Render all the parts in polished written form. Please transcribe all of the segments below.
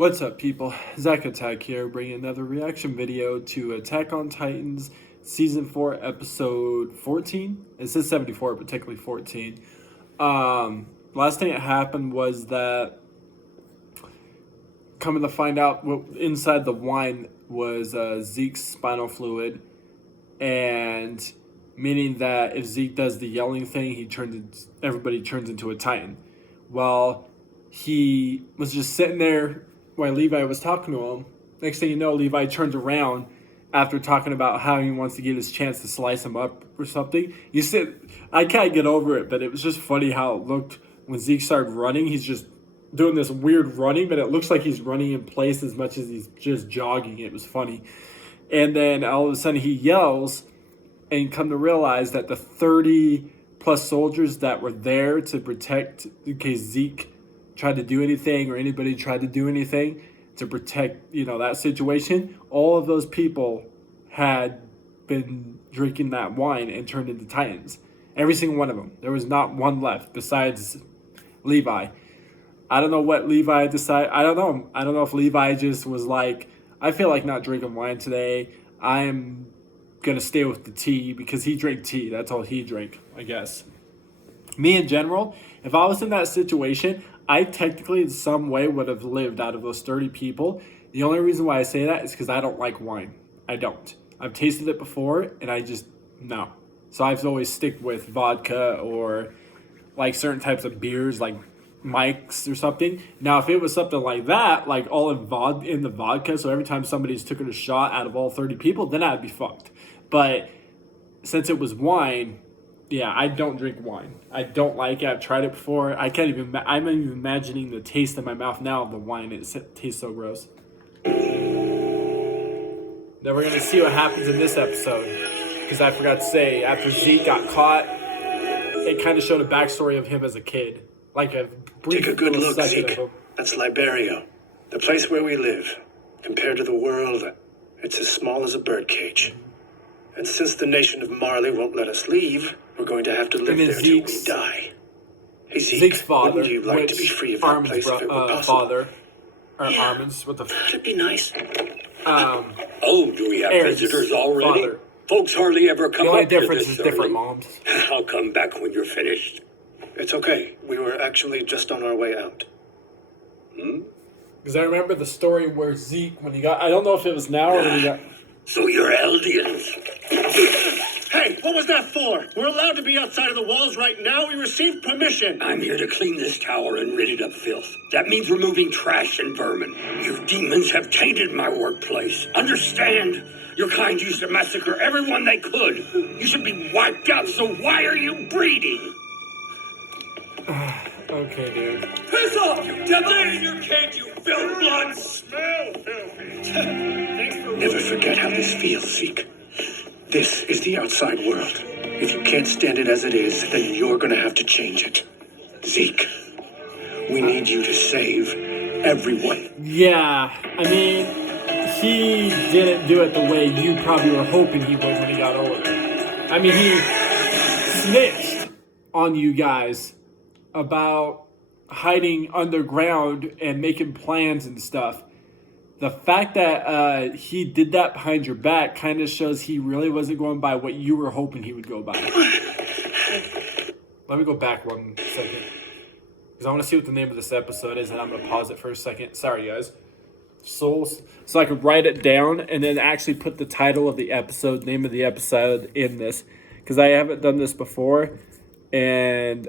What's up, people? Zach Attack here, bringing another reaction video to Attack on Titans Season 4, Episode 14. It says 74, but technically 14. Last thing that happened was that, coming to find out, what inside the wine was Zeke's spinal fluid, and meaning that if Zeke does the yelling thing, everybody turns into a Titan. Well, he was just sitting there while Levi was talking to him. Next thing you know, Levi turns around after talking about how he wants to get his chance to slice him up or something. I can't get over it, but it was just funny how it looked when Zeke started running. He's just doing this weird running, but it looks like he's running in place as much as he's just jogging. It was funny. And then all of a sudden he yells, and come to realize that the 30 plus soldiers that were there to protect in case Zeke tried to do anything or anybody tried to do anything to protect, that situation, all of those people had been drinking that wine and turned into Titans. Every single one of them. There was not one left besides Levi. I don't know what Levi decided. I don't know. I don't know if Levi just was like, I feel like not drinking wine today. I'm going to stay with the tea because he drank tea. That's all he drank, I guess. Me in general, if I was in that situation, I technically in some way would have lived out of those 30 people. The only reason why I say that is because I don't like wine. I don't. I've tasted it before, and I just, no. So I've always stick with vodka or like certain types of beers like Mike's or something. Now, if it was something like that, like all in the vodka, so every time somebody's taken a shot out of all 30 people, then I'd be fucked. But since it was wine, yeah, I don't drink wine. I don't like it. I've tried it before. I'm even imagining the taste in my mouth now of the wine. It tastes so gross. Then we're going to see what happens in this episode. Because I forgot to say, after Zeke got caught, it kind of showed a backstory of him as a kid. Like a brief Take a good look, second Zeke. That's Liberia, the place where we live. Compared to the world, it's as small as a birdcage. And since the nation of Marley won't let us leave, we're going to have to live there till we die. Hey, Zeke, Zeke's father, wouldn't you like to be free of that place if it were possible? Father, or yeah. Armin's, what the That'd be nice. Oh, do we have Aaron's visitors already? Father. Folks hardly ever come up here. The only up difference this is different early. moms. I'll come back when you're finished. It's okay. We were actually just on our way out. Because I remember the story where Zeke, when he got, I don't know if it was now or when he got... So you're Eldians. Hey, what was that for? We're allowed to be outside of the walls right now. We received permission. I'm here to clean this tower and rid it of filth. That means removing trash and vermin. You demons have tainted my workplace. Understand? Your kind used to massacre everyone they could. You should be wiped out, so why are you breeding? Okay, dude. Piss off, you devil! Stay in your cage, you filth blood! Smell filthy. Never forget how this feels, Zeke. This is the outside world. If you can't stand it as it is, then you're gonna have to change it. Zeke, we need you to save everyone. Yeah, I mean, he didn't do it the way you probably were hoping he would when he got older. I mean, he snitched on you guys about hiding underground and making plans and stuff. The fact that he did that behind your back kind of shows he really wasn't going by what you were hoping he would go by. Let me go back 1 second, because I want to see what the name of this episode is, and I'm going to pause it for a second. Sorry, guys. Souls. So I could write it down and then actually put the title of the episode, name of the episode in this, because I haven't done this before, and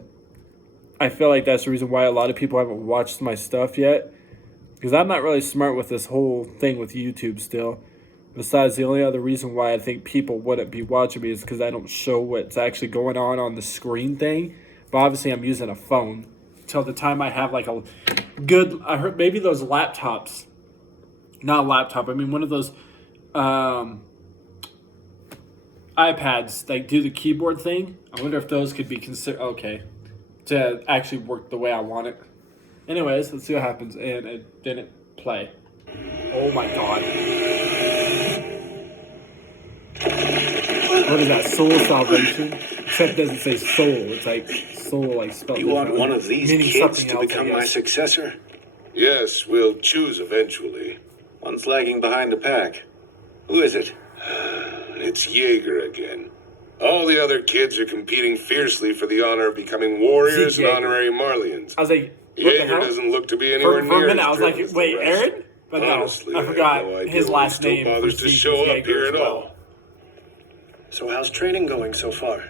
I feel like that's the reason why a lot of people haven't watched my stuff yet. Because I'm not really smart with this whole thing with YouTube still. Besides, the only other reason why I think people wouldn't be watching me is because I don't show what's actually going on the screen thing. But obviously I'm using a phone. Till the time I have like a good... I heard maybe those laptops. Not a laptop. I mean one of those iPads that do the keyboard thing. I wonder if those could be considered... Okay. To actually work the way I want it. Anyways, let's see what happens. And it didn't play. Oh my god. What is that? Soul salvation? Except it doesn't say soul. It's like soul, like spelled. You want one of these kids to become my successor? Yes, we'll choose eventually. One's lagging behind the pack. Who is it? It's Jaeger again. All the other kids are competing fiercely for the honor of becoming warriors Zeke and Jaeger. honorary Marlians. I was like, what the Jaeger hell? doesn't look to be anywhere For a near minute, as I was driven like, as the wait, rest. Aaron? But Honestly, no, I have forgot no idea his why he last still name for bothers to Zeke show is up Jaeger here as at well. all. So how's training going so far?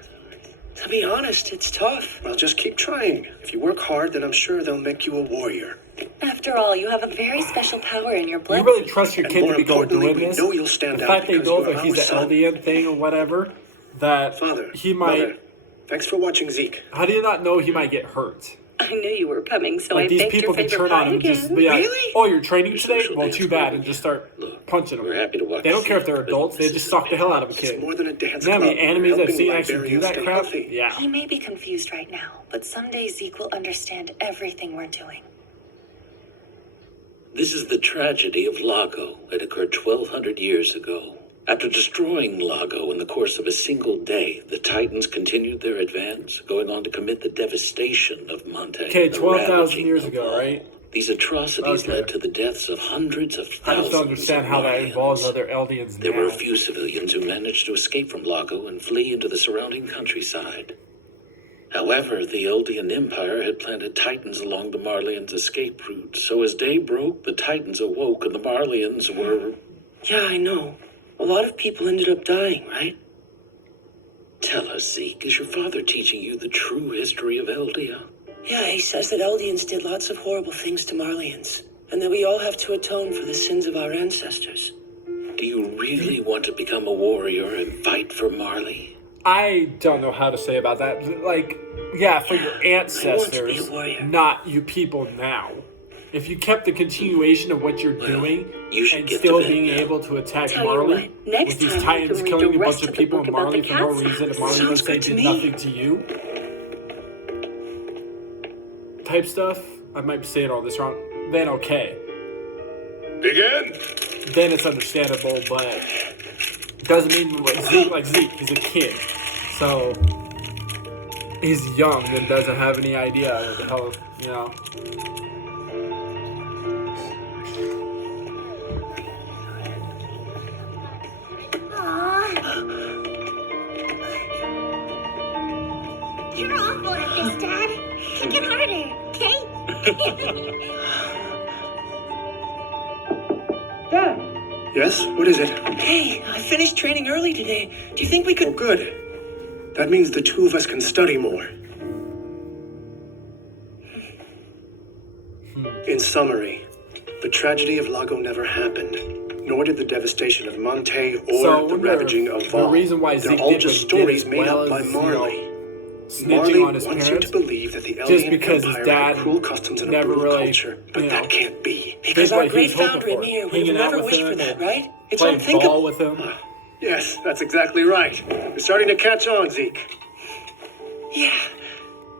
To be honest, it's tough. Well, just keep trying. If you work hard, then I'm sure they'll make you a warrior. After all, you have a very special power in your blood. You really trust your And kid more to be going importantly, doing we this? know you'll stand The out fact they because know you're that he's our the son. LDN thing or whatever, that Father, he might... Mother, thanks for watching Zeke. How do you not know he might get hurt? I knew you were coming, so Like, I these baked people your can favorite turn on pie him and just again. be like, Really? oh, you're training Your today? social Well, dance too bad, program. and just start Look, punching them. we're happy to watch They don't care if Zeke, they're but adults, they this just is sock the hell out of a It's kid. more than a dance You know how club. many We're animes I've helping seen actually do librarians that stay crap? healthy. Yeah. He may be confused right now, but someday Zeke will understand everything we're doing. This is the tragedy of Lago. It occurred 1,200 years ago. After destroying Lago in the course of a single day, the Titans continued their advance, going on to commit the devastation of Monte. Okay, the 12,000 ravaging years of ago, all. right? These atrocities Okay. led to the deaths of hundreds of I thousands just don't understand of how that Marlians. involves other Eldians There were a now. few civilians who managed to escape from Lago and flee into the surrounding countryside. However, the Eldian Empire had planted Titans along the Marlians' escape route, so as day broke, the Titans awoke and the Marlians were... Yeah, I know. A lot of people ended up dying, right? Tell us, Zeke, is your father teaching you the true history of Eldia? Yeah, he says that Eldians did lots of horrible things to Marlians, and that we all have to atone for the sins of our ancestors. Do you really want to become a warrior and fight for Marley? I don't know how to say about that. Like, yeah, for your I want to be ancestors, a warrior. not you people now. If you kept the continuation of what you're doing you should and get still to bed being now. able to attack Tell you Marley what, next with these time we Titans can read killing the a bunch rest of of the people book in about Marley the for no cat reason, and sounds. Marley Sounds would say good to did me. nothing to you type stuff, I might be saying all this wrong, then okay. Begin! Then it's understandable, but doesn't mean like Zeke, he's a kid. So he's young and doesn't have any idea what the hell, you know. You're awful at this, Dad. Kick it harder, okay? Yes? What is it? Hey, I finished training early today. Do you think we Oh, could... good. That means the two of us can study more. In summary, the tragedy of Lago never happened, nor did the devastation of Monte or So, the the- ravaging of the Val. reason why They're Zeke all did just what he did stories as made well up by as, you know, Marley. snitching Marley on his wants parents, you to believe that the just Eldian because his Empire dad had cruel customs and a never brutal really, culture, but you that know, can't be. Because did our what he great was hoping founder for, Emir would hanging have out never with wished for him, that, right? It's playing unthinkable. ball with him. Yes, that's exactly right. You're starting to catch on, Zeke. Yeah.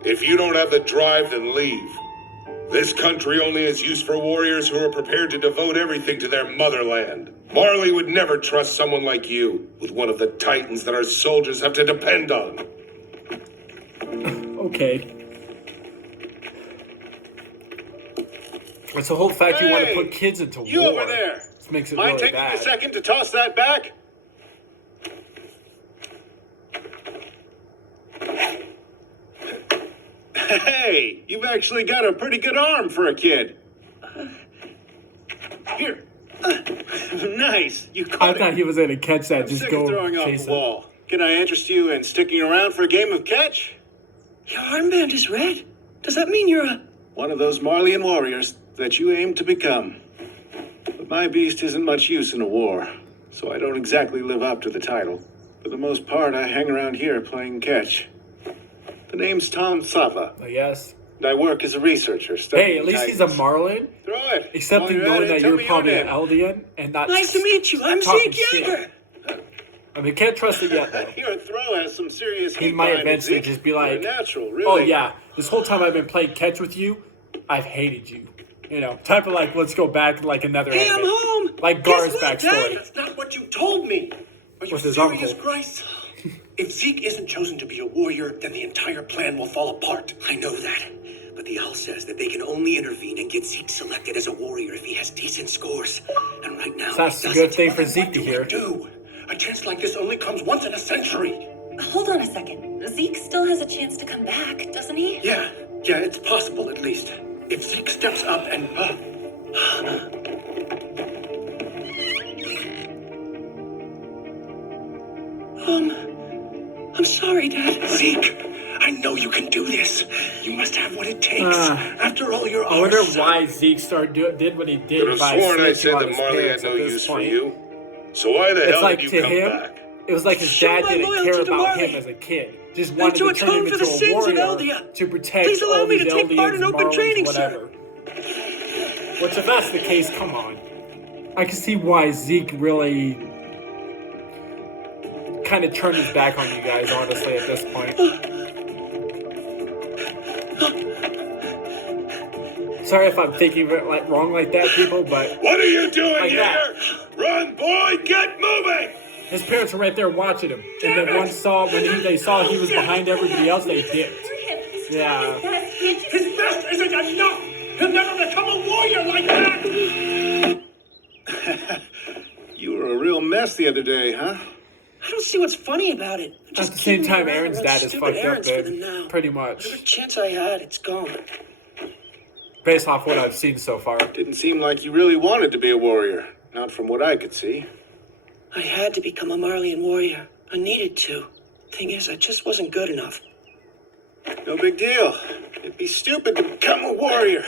If you don't have the drive, then leave. This country only has use for warriors who are prepared to devote everything to their motherland. Marley would never trust someone like you with one of the titans that our soldiers have to depend on. Okay. It's the whole fact you want to put kids into You war. over there. This makes it Mind really taking bad. a second to toss that back? Hey, you've actually got a pretty good arm for a kid. Here. Nice. You I caught thought it. he was going to catch that. I'm Just sick go of throwing off face the it. wall. Can I interest you in sticking around for a game of catch? Your armband is red. Does that mean you're a... One of those Marleyan warriors that you aim to become. But my beast isn't much use in a war, so I don't exactly live up to the title. For the most part, I hang around here playing catch. The name's Tom Sava, I guess. and I work as a researcher studying Hey, at least he's a titans. Marlin. Throw it. Except While in you're knowing at it, that tell you're me your probably an name. Eldian and not Nice to meet you. I'm talking Zeke shit. Yeager. I mean, can't trust it yet, though. Your throw has some serious He heat might behind it, eventually Zeke. just be You're like, natural, really. oh yeah, this whole time I've been playing catch with you, I've hated you. You know, type of like, let's go back to like another Hey, I'm anime. home. Like Guess Gar's what, backstory. Dad? That's not what you told me. Are you With his serious, uncle. Christ? If Zeke isn't chosen to be a warrior, then the entire plan will fall apart. I know that. But the owl says that they can only intervene and get Zeke selected as a warrior if he has decent scores. And right now, So that's he a good doesn't. thing for Zeke to hear. Do. A chance like this only comes once in a century. Hold on a second. Zeke still has a chance to come back, doesn't he? Yeah, it's possible at least. If Zeke steps up and... I'm sorry, Dad. Zeke, I know you can do this. You must have what it takes. After all, you're I wonder our son. why Zeke did what he did. Could have by sworn I snitching said on that his Marley had parents no at this use for point. you. So why the It's hell like did you to come him, back? it was like his Show dad my didn't loyalty care to about Marley. him as a kid. Just wanted to to turn him atone for into the a sins of warrior Eldia. to protect Please allow all me these to take part in Eldians, open Marlins, training, whatever. Which, if that's the case, come on. I can see why Zeke really kind of turned his back on you guys, honestly, at this point. Sorry if I'm thinking of it wrong like that, people, but What are you doing Like here? that. Run, boy, get moving! his parents were right there watching him. And then when they saw he was behind everybody else, they dipped. Yeah. His best isn't enough! He'll never become a warrior like that! You were a real mess the other day, huh? I don't see what's funny about it. At the same time, Aaron's dad is fucked up, then. man. Pretty much. Whatever chance I had, it's gone. Based off what I've seen so far. Didn't seem like you really wanted to be a warrior. Not from what I could see. I had to become a Marleyan warrior. I needed to. Thing is, I just wasn't good enough. No big deal. It'd be stupid to become a warrior.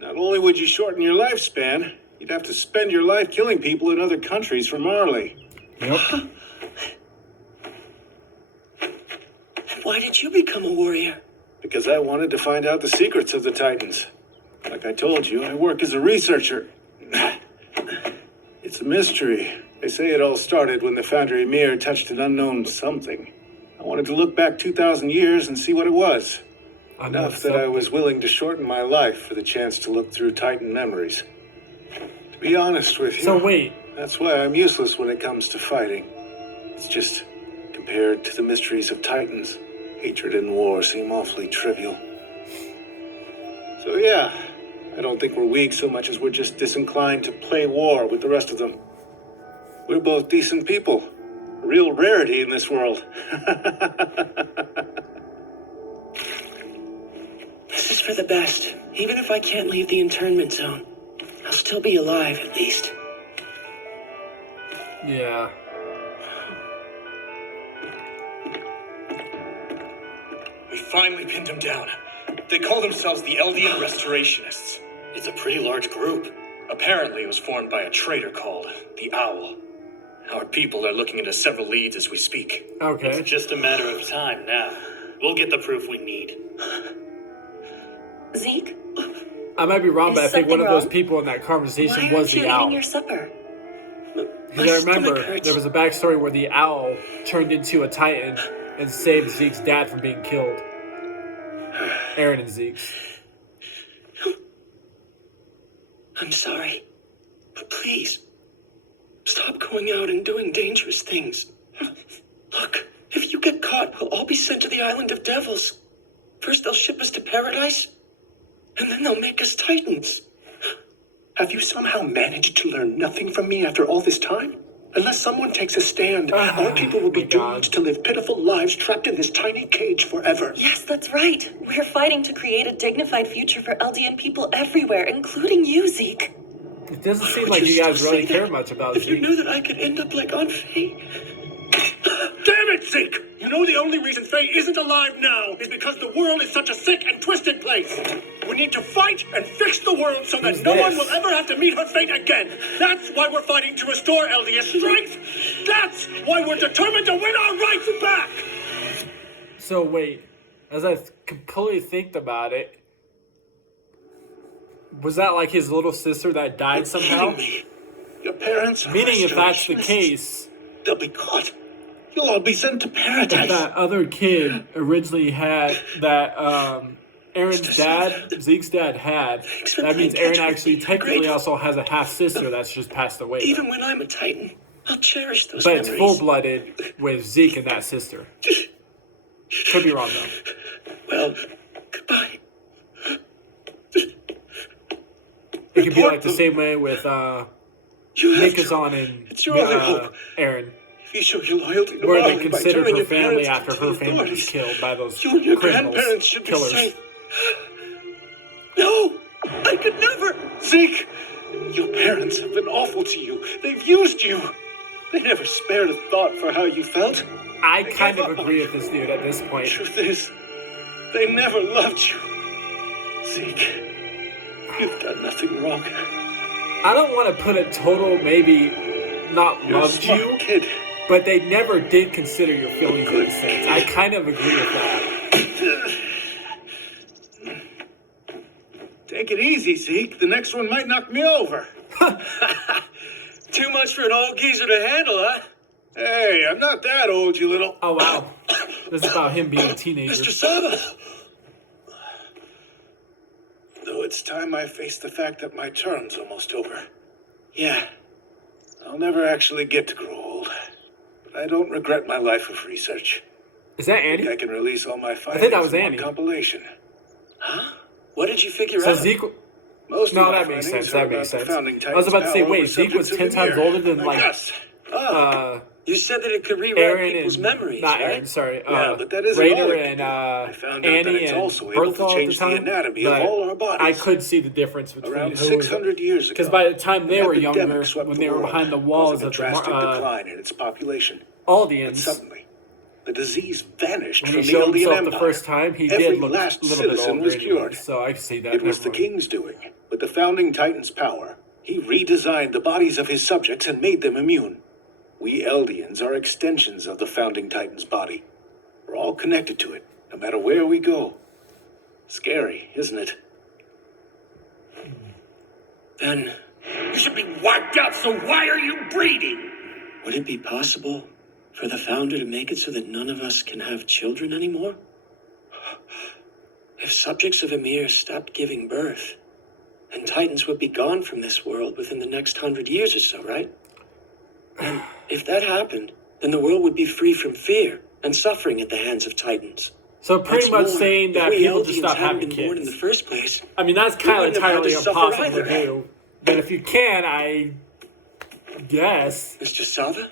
Not only would you shorten your lifespan, you'd have to spend your life killing people in other countries for Marley. Yep. Why did you become a warrior? Because I wanted to find out the secrets of the Titans. Like I told you, I work as a researcher. It's a mystery. They say it all started when the Foundry Emir touched an unknown something. I wanted to look back 2,000 years and see what it was. Enough that I was willing to shorten my life for the chance to look through Titan memories. To be honest with you, So wait, that's why I'm useless when it comes to fighting. It's just, compared to the mysteries of Titans, hatred and war seem awfully trivial. So yeah, I don't think we're weak so much as we're just disinclined to play war with the rest of them. We're both decent people. A real rarity in this world. This is for the best. Even if I can't leave the internment zone, I'll still be alive, at least. yeah. We finally pinned him down. They call themselves the Eldian Restorationists. It's a pretty large group. Apparently it was formed by a traitor called the Owl. Our people are looking into several leads as we speak. Okay. It's just a matter of time now. We'll get the proof we need. Zeke, I might be wrong, Is but I think one of those something people in that why conversation aren't was you the eating owl. your supper? Because I remember there was a backstory where the owl turned into a Titan and saved Zeke's dad from being killed. Aaron and Zeke's. I'm sorry. But please, stop going out and doing dangerous things. Look, if you get caught, we'll all be sent to the Island of Devils. First they'll ship us to paradise, and then they'll make us Titans. Have you somehow managed to learn nothing from me after all this time? Unless someone takes a stand, our people will be doomed to live pitiful lives trapped in this tiny cage forever. Yes, that's right. We're fighting to create a dignified future for Eldian people everywhere, including you, Zeke. It doesn't seem Would like you guys still really say care that? much about If you Zeke. knew that I could end up like Aunt Faye. Damn it, Zeke! You know the only reason Faye isn't alive now is because the world is such a sick and twisted place. We need to fight and fix the world so that Who's no one this? will ever have to meet her fate again. That's why we're fighting to restore Eldia's strength. That's why we're determined to win our rights back. So wait, as I completely think about it, was that like his little sister that died somehow? Kidding me. Your parents are Meaning if that's the restorationists. case, They'll be caught. You'll all be sent to paradise. that other kid originally had that Aaron's dad, Zeke's dad had, for that means playing Aaron catch with actually me. technically Grateful. also has a half sister that's just passed away. Even when I'm a Titan, I'll cherish those But it's memories. full-blooded with Zeke and that sister. Could be wrong though. Well, goodbye. It could be like the ssame way with You have to. Mikazan and It's your only hope. Aaron, If you show your loyalty to where they Marley by considered turning her your family parents after into her the family was authorities, killed by those you and your criminals, grandparents should be killers. safe. No! I could never! Zeke! Your parents have been awful to you. They've used you. They never spared a thought for how you felt. I They kind gave of up agree on with this dude at this The point. truth is, they never loved you. Zeke, you've done nothing wrong. I don't want to put a total maybe not You're a loved smart you, kid. but they never did consider your feelings in a sense. I kind of agree with that. Take it easy, Zeke. The next one might knock me over. Too much for an old geezer to handle, huh? Hey, I'm not that old, you little... Oh wow, this is about him being a teenager. Mr. Saba! Though it's time I face the fact that my term's almost over. Yeah, I'll never actually get to grow old. But I don't regret my life of research. Is that I think Andy? I can release all my findings think that was in one Andy. compilation. huh? What did you figure So out? Zeke. Most No, of my that makes findings sense. are That makes about the sense. founding I was about to Titans' say, power wait, over Zeke was 10 subjects of times the older than I like guess. You said that it could rewrite Aaron people's and memories, not right? Aaron, sorry, Yeah, but that isn't all Raider it and can do. I found out that Annie it's and also able to Berthel at the change the time. anatomy of all our But bodies. I could see the difference between Around who 600 years ago, because by the time they an were epidemic younger, swept when the they were world, behind the walls causing a of the drastic decline in its population. But Aldians, suddenly, the disease vanished when from he the showed Eldian himself Empire. the first time, he Every did look a last little bit citizen older was anyway, cured. so I can see that. It was the Never mind. king's doing. With the founding Titan's power, he redesigned the bodies of his subjects and made them immune. We Eldians are extensions of the founding Titan's body. We're all connected to it, no matter where we go. Scary, isn't it? Then, You should be wiped out, so why are you breeding? would it be possible for the Founder to make it so that none of us can have children anymore? If subjects of Emir stopped giving birth, then Titans would be gone from this world within the next 100 years or so, right? And if that happened, then the world would be free from fear and suffering at the hands of Titans. So pretty much What's more, saying if that we people just Eldians stop hadn't having been born in kids. the first place, I mean, that's we kind of wouldn't have had entirely to suffer impossible to either. do. But if you can, I guess. Mr. Sava?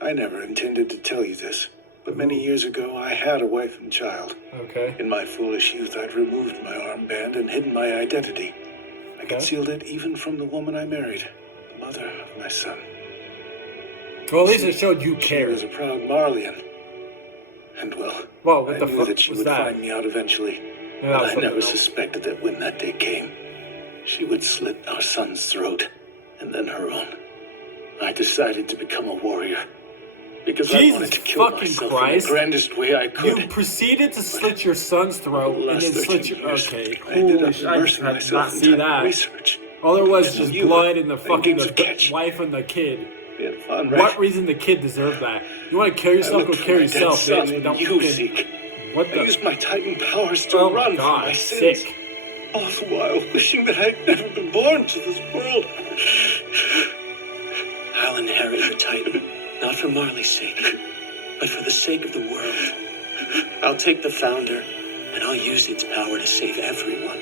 I never intended to tell you this, but many years ago I had a wife and child. Okay. In my foolish youth, I'd removed my armband and hidden my identity. I Okay. concealed it even from the woman I married, the mother of my son. Well, at least it showed you She cared. was a proud Marleyan. And well, Whoa, what I the knew fuck that she was would that? find me out eventually. Yeah, that was But I something never else. suspected that when that day came, she would slit our son's throat, and then her own. I decided to become a warrior. Because I Jesus wanted to kill fucking myself Christ. in the grandest way I could. You proceeded to slit your son's throat and then slit your. Okay, I ended holy up shit! I just immersing had to myself not in see tiny that. research. All there was And just you, blood and the playing fucking games of catch. wife and the kid. We had fun, right? What reason the kid deserved that? You want to kill I yourself? Go looked for kill my yourself, dead son bitch. But in don't you, fucking. Zeke. What I the? used my Titan powers to Oh my run from my god, sins. sick. All the while wishing that I'd never been born to this world. I'll inherit your Titan, not for Marley's sake, but for the sake of the world. I'll take the Founder, and I'll use its power to save everyone.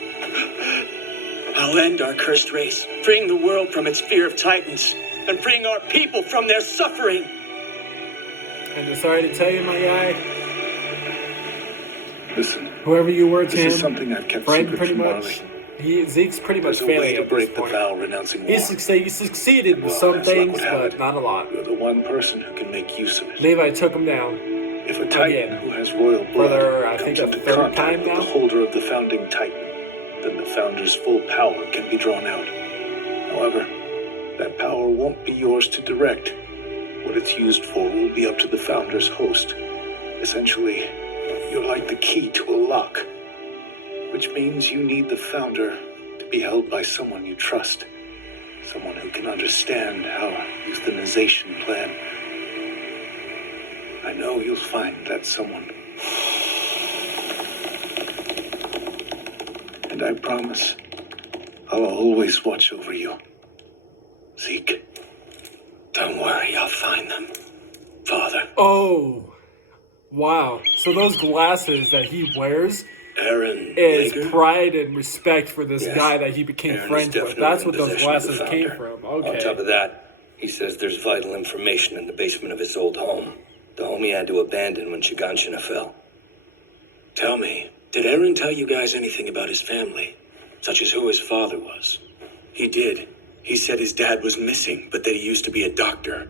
I'll end our cursed race, freeing the world from its fear of Titans, and freeing our people from their suffering. And I'm sorry to tell you, my guy, Listen, whoever you were to this is him, something I've kept friend secret pretty from much. Marley. Zeke's pretty much There's a way failing to at break this the point. vow renouncing war. He succeeded with Well, some as luck things, would have but it, not a lot. You're the one person who can make use of it. Levi took him down. If a Titan Again. who has royal For blood their, I comes think, a into third contact time with now? the holder of the founding Titan, then the Founder's full power can be drawn out. However, that power won't be yours to direct. What it's used for will be up to the Founder's host. Essentially, you're like the key to a lock, which means you need the Founder to be held by someone you trust, someone who can understand our euthanization plan. I know you'll find that someone. And I promise, I'll always watch over you. Zeke. Don't worry, I'll find them, Father. Oh, wow. So those glasses that he wears Aaron is Yeager? pride and respect for this Yes. guy that he became Aaron is friends with. definitely That's in what those possession of the glasses came founder. from. On top Okay. of that, he says there's vital information in the basement of his old home. The home he had to abandon when Shiganshina fell. Tell me, did Aaron tell you guys anything about his family? Such as who his father was? He did. He said his dad was missing, but that he used to be a doctor.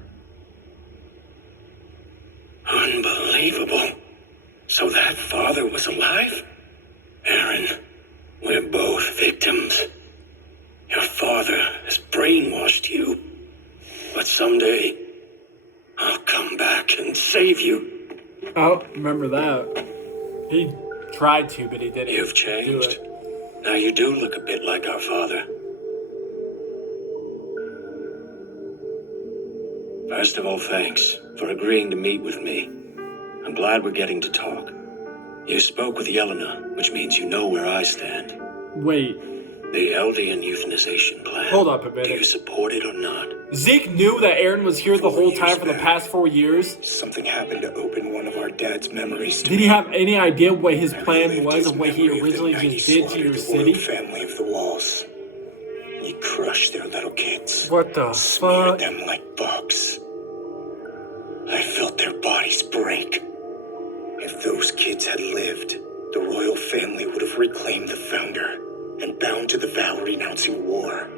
Unbelievable. So that father was alive? Aaron, we're both victims. Your father has brainwashed you. But someday, I'll come back and save you. Oh, remember that. He tried to, but he didn't. You've do changed. it. Now you do look a bit like our father. First of all, thanks for agreeing to meet with me. I'm glad we're getting to talk. You spoke with Yelena, which means you know where I stand. Wait, The Eldian euthanization plan. hold up a Do you minute. support it or not? Zeke knew that Aaron was here the 4 whole years time for the back. past 4 years. Something happened to open one of our dad's memories to Did he have any idea what his I plan relived was his and what he memory of the originally night he just did to slaughtered your the city? royal family of the walls. He crushed their little kids. What the Smeared fuck? them like bugs. I felt their bodies break. If those kids had lived, the royal family would have reclaimed the founder and bound to the vow renouncing war.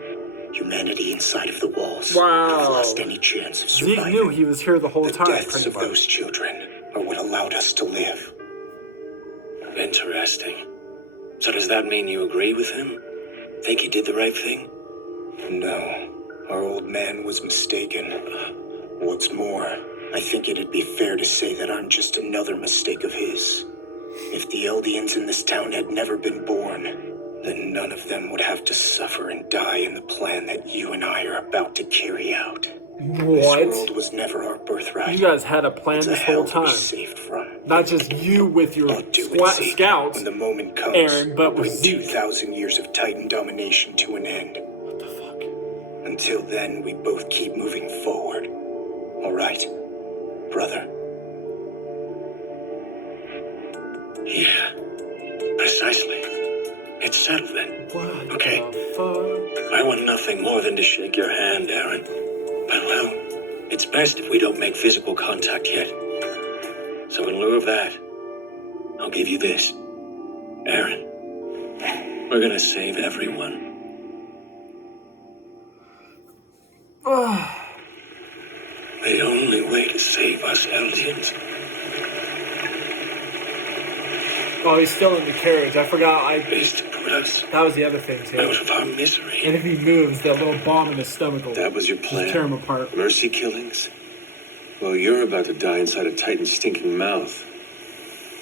Humanity inside of the walls Wow. have lost any chance of Zeke surviving. knew he was here the whole The time, deaths pretty of much. those children are what allowed us to live. Interesting. So does that mean you agree with him? Think he did the right thing? No, our old man was mistaken. What's more, I think it'd be fair to say that I'm just another mistake of his. If the Eldians in this town had never been born, then none of them would have to suffer and die in the plan that you and I are about to carry out. This What? world was never our birthright. You guys had a plan It's a this hell whole to be time. saved from. Not just you with your I'll do it, Zeke. scouts. When the moment comes, Aaron, but I'll with bring Zeke. 2,000 years of Titan domination to an end. What the fuck? Until then, we both keep moving forward. All right, brother? Yeah, precisely. It's settled then. What Okay. the fuck? I want nothing more than to shake your hand, Aaron. But, well, it's best if we don't make physical contact yet. So in lieu of that, I'll give you this. Aaron, we're gonna save everyone. The only way to save us Eldians. Oh, he's still in the carriage. I forgot. Is to put us That was the other thing out too. of our misery. And if he moves, that little bomb in his stomach will That was your just plan? tear him apart. Mercy killings? Well, you're about to die inside a Titan's stinking mouth,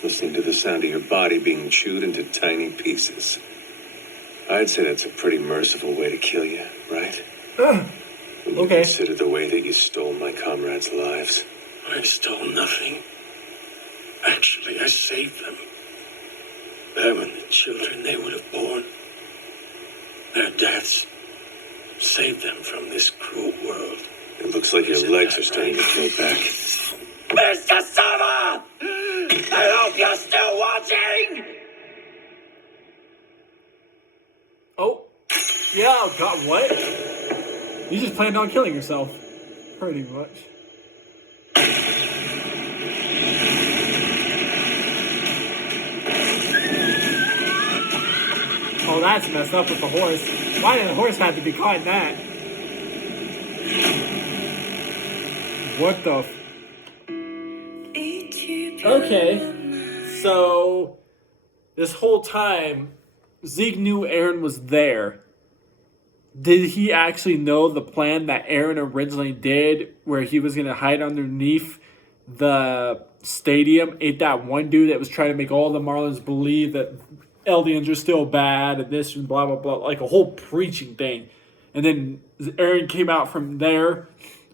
listening to the sound of your body being chewed into tiny pieces. I'd say that's a pretty merciful way to kill you, right? When you Okay. consider the way that you stole my comrades' lives. I stole nothing. Actually, I saved them. Them and the children they would have born. Their deaths saved them from this cruel world. It looks like your Isn't legs that are starting to right? grow back. Mr. Summer! I hope you're still watching! Oh, yeah. Oh God, what? You just planned on killing yourself, pretty much. Oh, that's messed up with the horse. Why did the horse have to be caught in that? What the? Okay, so this whole time, Zeke knew Aaron was there. Did he actually know the plan that Aaron originally did, where he was going to hide underneath the stadium? Ate that one dude that was trying to make all the Marlins believe that Eldians are still bad and this and blah, blah, blah. Like a whole preaching thing. And then Aaron came out from there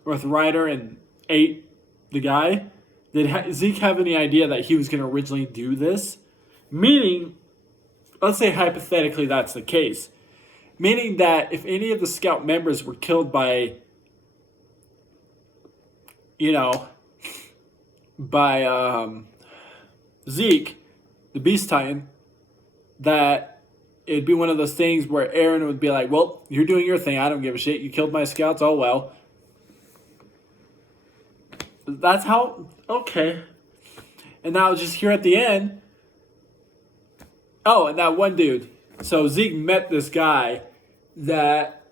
with Ryder and ate the guy. Did Zeke have any idea that he was going to originally do this? Meaning, let's say hypothetically that's the case. Meaning that if any of the scout members were killed by, by Zeke, the Beast Titan, that it'd be one of those things where Aaron would be like, well, you're doing your thing. I don't give a shit. You killed my scouts. Oh, well. That's how... Okay. And now just here at the end... Oh, and that one dude. So Zeke met this guy that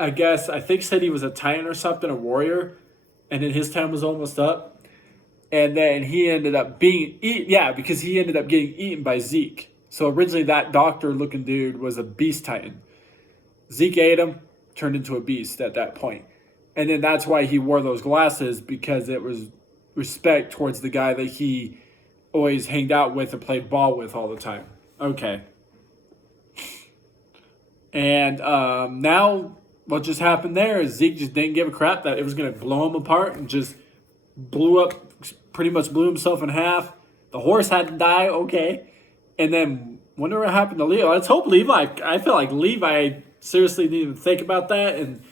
I think said he was a Titan or something, a warrior. And then his time was almost up. And then he ended up being eaten. Yeah, because he ended up getting eaten by Zeke. So originally that doctor-looking dude was a beast Titan. Zeke ate him, turned into a beast at that point. And then that's why he wore those glasses, because it was respect towards the guy that he always hanged out with and played ball with all the time. Okay. And now what just happened there is Zeke just didn't give a crap that it was going to blow him apart and just pretty much blew himself in half. The horse had to die, okay. And then wonder what happened to Levi. Let's hope Levi, I feel like Levi seriously didn't even think about that. And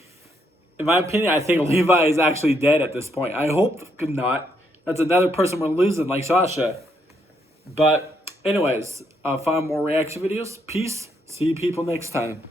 in my opinion, I think Levi is actually dead at this point. I hope not. That's another person we're losing, like Sasha. But anyways, I'll find more reaction videos. Peace. See you people next time.